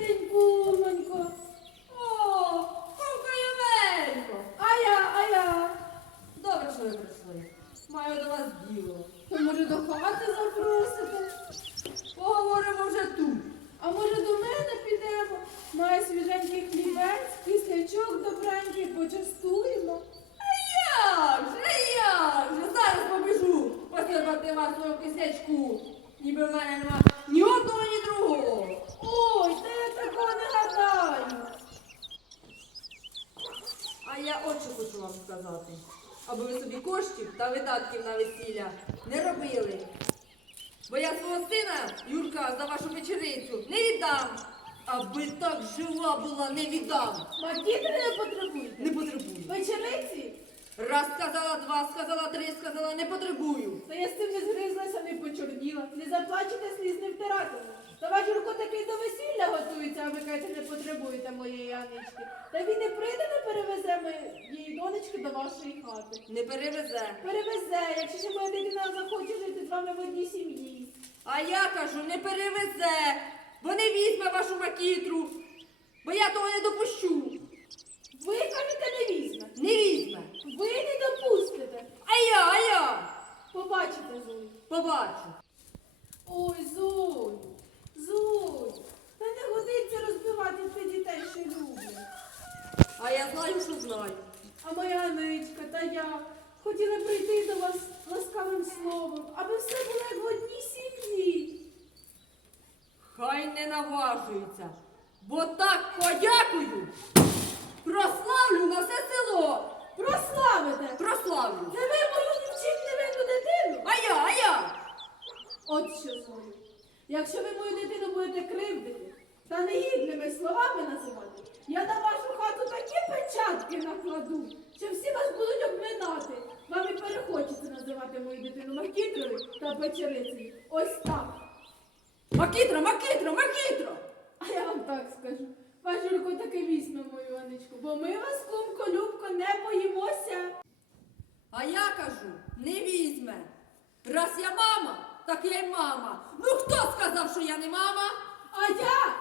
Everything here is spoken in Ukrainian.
день, кумонько. О, Кукаювенько! А я, а я. Добре, що ви прийшли. Маю до вас діло. То може до хати запросите? Поговоримо вже тут. А може до мене підемо? Маю свіженький хлібець, кислячок добренький, почастуємо. А Як же, як же? Зараз побіжу посилати вас свою кисячку. Ніби в мене нема ні другого. Ой, та я такого не гадаю. А я от що хочу вам сказати. Аби ви собі коштів та видатків на весілля не робили. Бо я свого сина, Юрка, за вашу вечерицю не віддам. Аби так жива була, не віддам. Макітри не потребуєте? Не потребую. Вечериці? Раз сказала, два сказала, три сказала, не потребую. Та я з цим не згризлася, не почорніла. Не заплачете, сліз не втиратиму. Та ваш Юрко такий до весілля готується, а ви кажете, не потребуєте моєї Анички. Та він і прийде, не перевезе моєї донечки до вашої хати. Не перевезе. Перевезе, якщо ще моя дитина захоче жити з вами в одній сім'ї. А я кажу, не перевезе, бо не візьме вашу макітру. Бо я того не допущу. Ви кажете, не візьме. Не візьме. Ви не допустите. А я, а я Побачите, Зою. побачу. Ой, Зою, Зою, та не годиться розбивати тих дітей, що люблять. А я знаю, що знаю. А моя Аничка та я хотіли прийти до вас ласкавим словом, аби все було як в одній сім'ї. Хай не наважується, бо так подякую. Прославлю на все село. Прославите! Прославлю. Це ви мою нічим невинну дитину? А я, а я. От що Зою, якщо ви мою дитину будете кривдити та негідними словами називати, я на такі печатки накладу, що всі вас будуть обминати. Вам і перехочеться називати мою дитину Макітрою та печерицею. Ось так. Макітро, макітро, макітро. А я вам так скажу. Ваш Юрко таки візьме мою Аничку, бо ми вас, кумко, любко, не боїмося. А я кажу, не візьме. Раз я мама, так я й мама. Ну хто сказав, що я не мама? А я